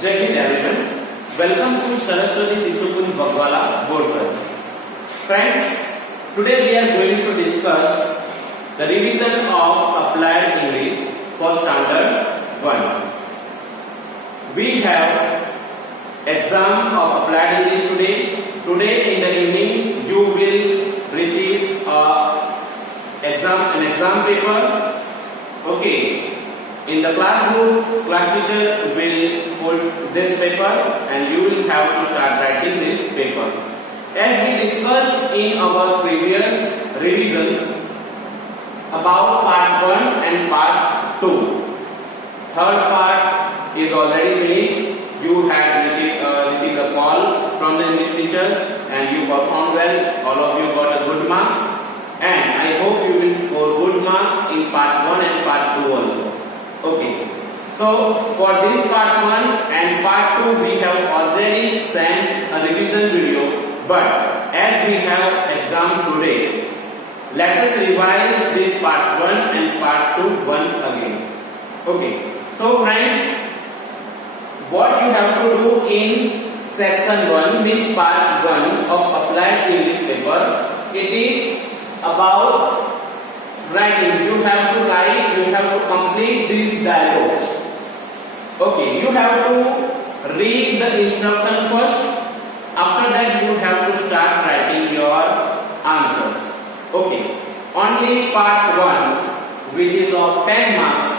Jai Hind everyone. Welcome to Saraswati Sisukuni Bagwala board class. Friends, today we are going to discuss the revision of applied English for standard 1. We have exam of applied English today. Today in the evening you will receive an exam paper. Okay. In the classroom, class teacher will put this paper and you will have to start writing this paper. As we discussed in our previous revisions about part 1 and part 2. Third part is already finished. You had received a call from the English teacher and you performed well. All of you got a good marks, and I hope you will score good marks in part 1 and part 2 also. Okay, so for this part 1 and part 2 we have already sent a revision video, but as we have exam today, let us revise this part 1 and part 2 once again. Okay, so friends, what you have to do in section 1 means part 1 of applied English paper, it is about writing. You have to write, you have to complete these dialogues. Okay, you have to read the instruction first. After that you have to start writing your answers. Okay, only part 1, which is of 10 marks,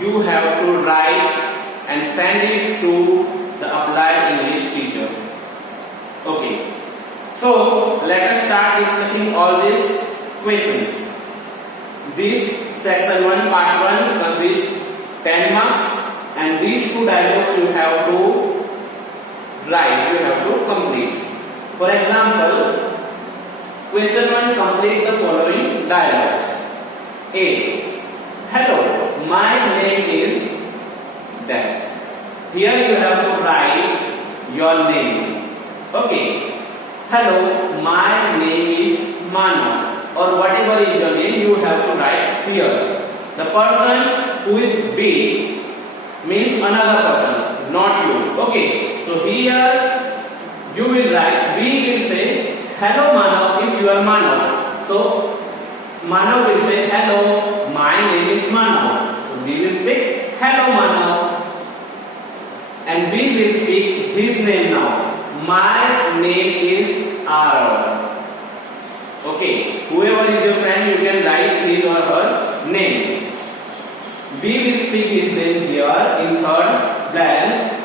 you have to write and send it to the applied English teacher. Okay, so let us start discussing all these questions. This section 1 part 1 consists 10 marks, and these two dialogues you have to write, you have to complete. For example, question 1, complete the following dialogues. A. Hello, my name is dash. Here you have to write your name. Okay. Hello, my name is Manav. Or whatever is your name, you have to write here. The person who is B means another person, not you. Okay, so here you will write, B will say hello Manav if you are Manav. So Manav will say hello, my name is Manav. So B will speak hello Manav, and B will speak his name now. My name is Arav. Okay, whoever is your friend, you can write his or her name. B will speak his name here in third blank.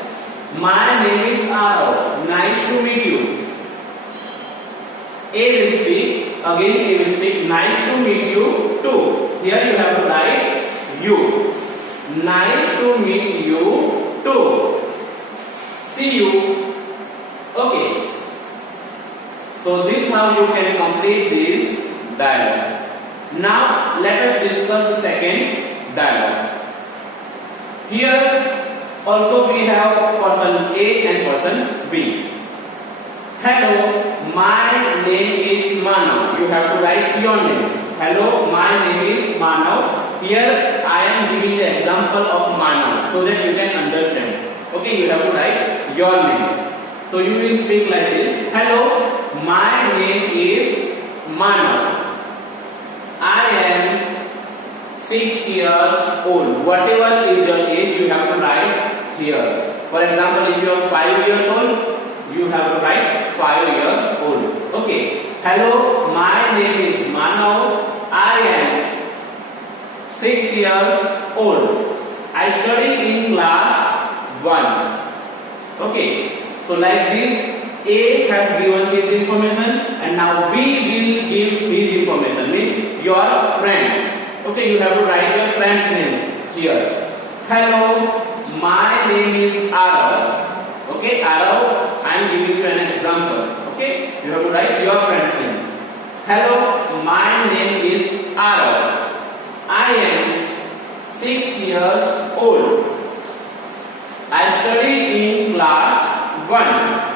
My name is Arav. Nice to meet you. A will speak, again A will speak, nice to meet you too. Here you have to write you. Nice to meet you too. See you. Okay. So this is how you can complete this dialogue. Now let us discuss the second dialogue. Here also we have person A and person B. Hello, my name is Manav. You have to write your name. Hello, my name is Manav. Here I am giving the example of Manav so that you can understand. Okay, you have to write your name. So you will speak like this. Hello, my name is Manav. I am 6 years old. Whatever is your age, you have to write here. For example, if you are 5 years old, you have to write 5 years old. Okay. Hello, my name is Manav. I am 6 years old. I study in class 1. Okay. So like this, A has given his information and now B will give his information, means your friend. Okay, you have to write your friend's name here. Hello, my name is Arav. Okay, Arav, I am giving you an example. Okay, you have to write your friend's name. Hello, my name is Arav. I am 6 years old. I study in class 1.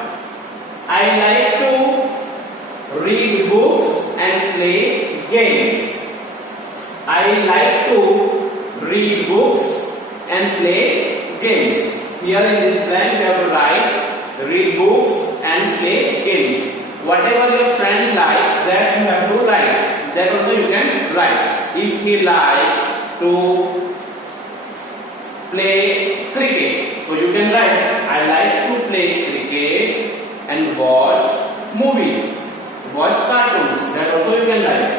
I like to read books and play games. I like to read books and play games. here in this blank you have to write read books and play games. Whatever your friend likes, that you have to write. That also you can write. If he likes to play cricket, so you can write I like to play cricket and watch movies, watch cartoons. That also you can write.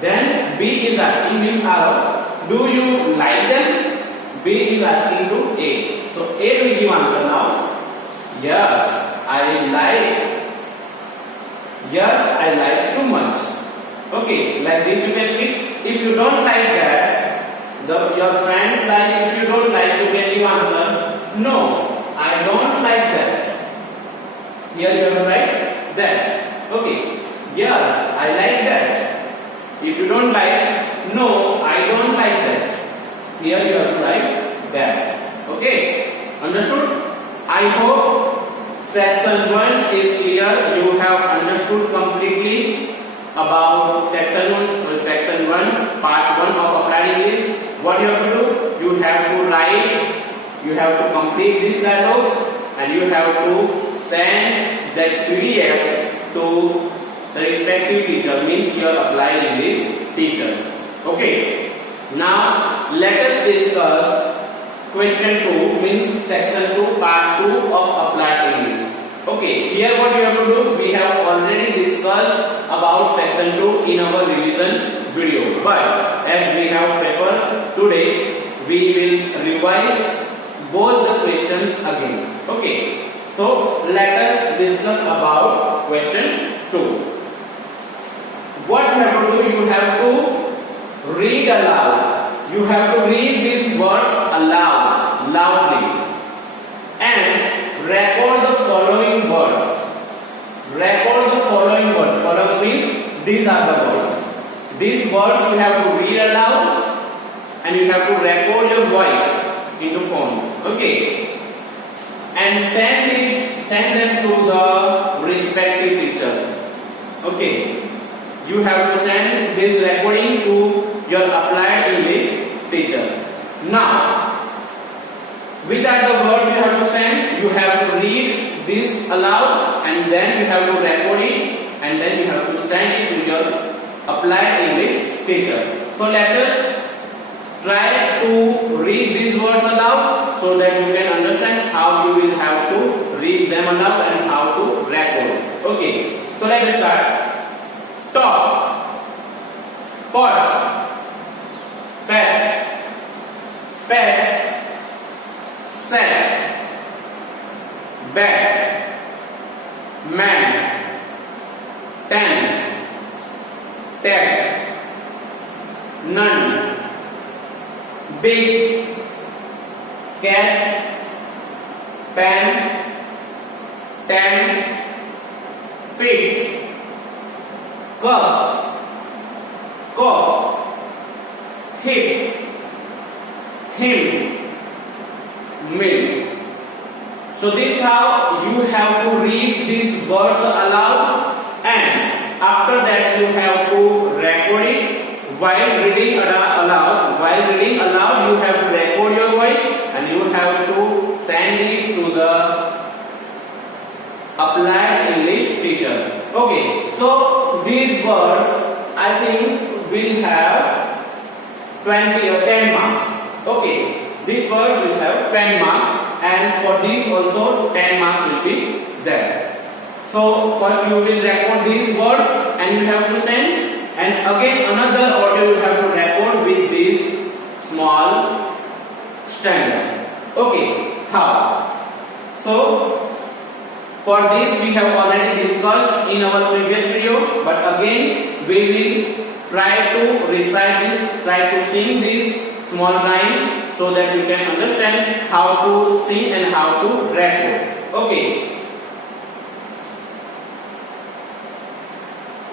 Then B is asking Miss Arab, do you like them? B is asking to A. So A will give answer now. Yes, I like. Yes, I like too much. Okay, like this you can speak. If you don't like that, your friends like. If you don't like, you can give answer. No, I don't like that. Here you have to write that. Okay. Yes, I like that. If you don't like, no, I don't like that. Here you have to write that. Okay, understood? I hope section 1 is clear. You have understood completely about section 1, part 1 of applied English. What you have to do? You have to write, you have to complete these dialogues, and you have to send that PDF to the respective teacher, means your applied English teacher. Okay. Now let us discuss question 2, means section 2, part 2 of applied English. Okay. Here what you have to do? We have already discussed about section 2 in our revision video. But as we have paper today, we will revise both the questions again. Okay. So let us discuss about question 2. What you have to do? You have to read aloud. You have to read these words aloud, loudly, and record the following words. Record the following words. Following means these are the words. These words you have to read aloud, and you have to record your voice into phone. Okay, and send them to the respective teacher. Okay. You have to send this recording to your applied English teacher. Now, which are the words you have to send? You have to read this aloud, and then you have to record it, and then you have to send it to your applied English teacher. So let us try to read these words aloud so that you can understand how you will have to read them aloud and how to record. Okay, so let us start. Top, pot, pet, set, bat, man, ten, tag, none, big, cat, pen, ten, pig, cup, hip, him, mill. So this is how you have to read these words aloud, and after that you have to record it while reading aloud. While reading aloud, you have to record your voice and you have to send it to the applied English teacher. Okay, so these words I think will have 20 or 10 marks. Okay, this word will have 10 marks, and for this also 10 marks will be there. So first you will record these words and you have to send, and again another audio you have to record with this small stanza. Okay, how? So for this we have already discussed in our previous video, but again we will try to recite this, try to sing this small rhyme so that you can understand how to sing and how to record. Okay.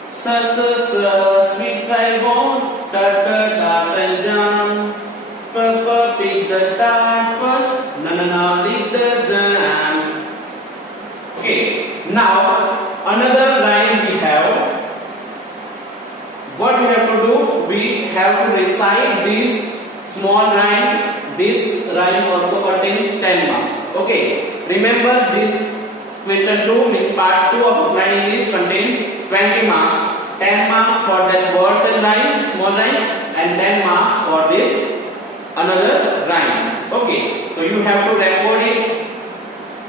Sweet fry bone, tart and jam. Papa pick the tart first, na lick the jam. Okay. Now another rhyme we have. What we have to do? We have to recite this small rhyme. This rhyme also contains 10 marks. Okay, remember this question 2 means part 2 of applied English contains 20 marks. 10 marks for that words and line, small line, and 10 marks for this another rhyme. Okay, so you have to record it,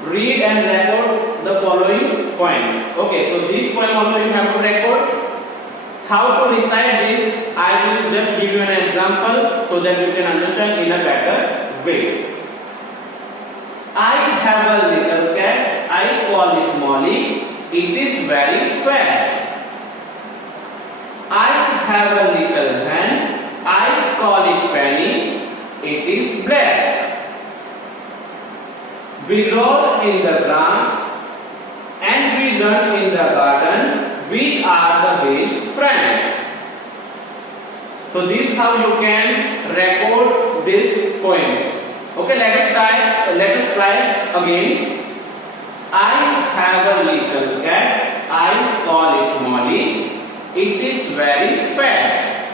read and record the following point. Okay, so this point also you have to record. How to recite this, I will just give you an example so that you can understand in a better way. I have a little cat, I call it Molly, it is very fat. I have a little hen, I call it Penny, it is black. We roll in the grass and we run in the garden. We are the best friends. So this is how you can record this poem. Okay, let us try again. I have a little cat. I call it Molly. It is very fat.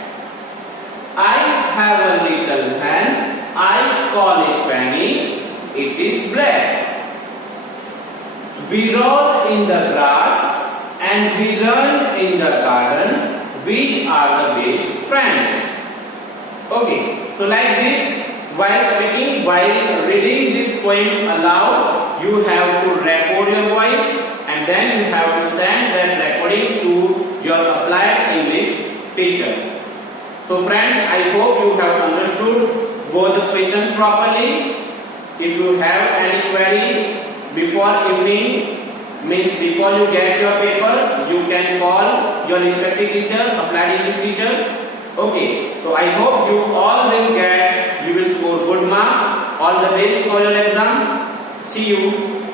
I have a little hen. I call it Penny. It is black. We roll in the grass and we run in the garden. We are the best friends. Okay, so like this, while speaking, while reading this poem aloud, you have to record your voice and then you have to send that recording to your applied English teacher. So friends, I hope you have understood both the questions properly. If you have any query before evening, means before you get your paper, you can call your respective teacher, applied English teacher. Okay, so I hope you all will score good marks. All the best for your exam. See you.